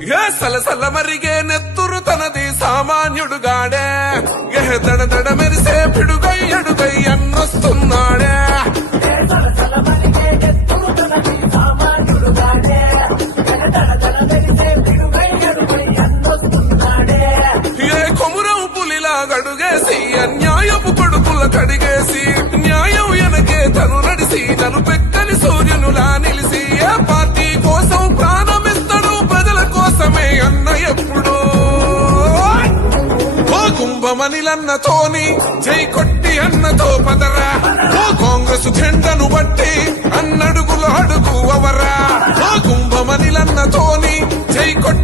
ఏ సలసల మరిగే నెత్తురు తనది సామాన్యుడుగాడే ఏ దడ దడ మెరిసే పిడుగై అడుగై అన్నొస్తున్నాడే ఏ కొమురం పులిలా గడుగేసి అన్యాయపు కొడుకుల కడిగేసి న్యాయం వెనకే తను నడిసి తను పెక్కని సూర్యునులా నిలిసి ఏ పార్టీ కోసం ప్రాణమిస్తాడు ప్రజల కోసమే అన్న ఎప్పుడు ఓ కుంభమణిలన్నతోని జై కొట్టి అన్నతో పదరా ఓ కాంగ్రెస్ జెండను బట్టి అన్నడుగులు అడుగు అవరా ఓ కుంభమణిలన్నతోని జై కొట్టి